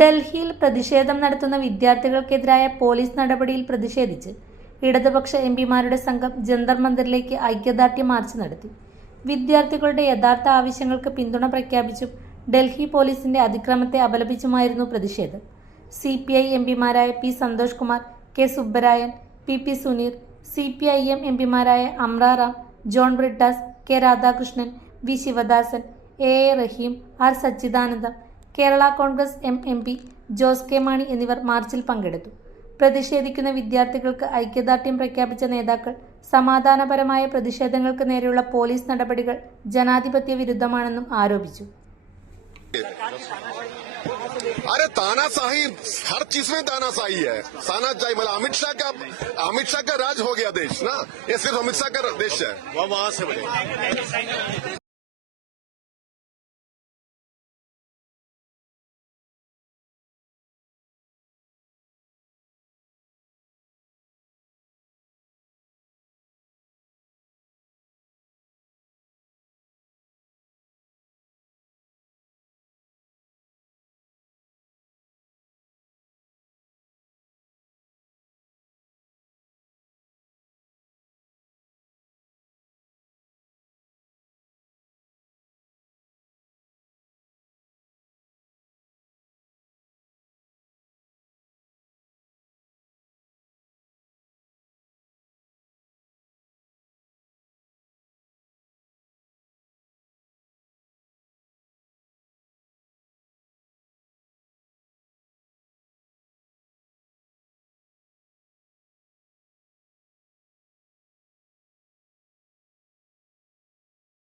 ഡൽഹിയിൽ പ്രതിഷേധം നടത്തുന്ന വിദ്യാർത്ഥികൾക്കെതിരായ പോലീസ് നടപടിയിൽ പ്രതിഷേധിച്ച് ഇടതുപക്ഷ എംപിമാരുടെ സംഘം ജന്തർ മന്ദിറിലേക്ക് ഐക്യദാർഢ്യ മാർച്ച് നടത്തി. വിദ്യാർത്ഥികളുടെ യഥാർത്ഥ ആവശ്യങ്ങൾക്ക് പിന്തുണ പ്രഖ്യാപിച്ചും ഡൽഹി പോലീസിന്റെ അതിക്രമത്തെ അപലപിച്ചുമായിരുന്നു പ്രതിഷേധം. CPI എംപിമാരായ P. Santhosh Kumar, K. Subbarayan, PP Suneer, CPIM എംപിമാരായ Amra Ram, John Brittas, K. Radhakrishnan, V. Sivadasan, A. Rahim, R. Sachidanandam, Kerala Congress MP Jose K Mani എന്നിവർ മാർച്ചിൽ പങ്കെടുത്തു. പ്രതിഷേധിക്കുന്ന വിദ്യാർത്ഥികൾക്ക് ഐക്യദാർഢ്യം പ്രഖ്യാപിച്ച നേതാക്കൾ സമാധാനപരമായ പ്രതിഷേധങ്ങൾക്ക് നേരെയുള്ള പോലീസ് നടപടികൾ ജനാധിപത്യ വിരുദ്ധമാണെന്നും ആരോപിച്ചു. अरे तानाशाही हर चीज में तानाशाही है. तानाशाही मतलब अमित शाह का राज हो गया देश ना. ये सिर्फ अमित शाह का देश है. वहाँ से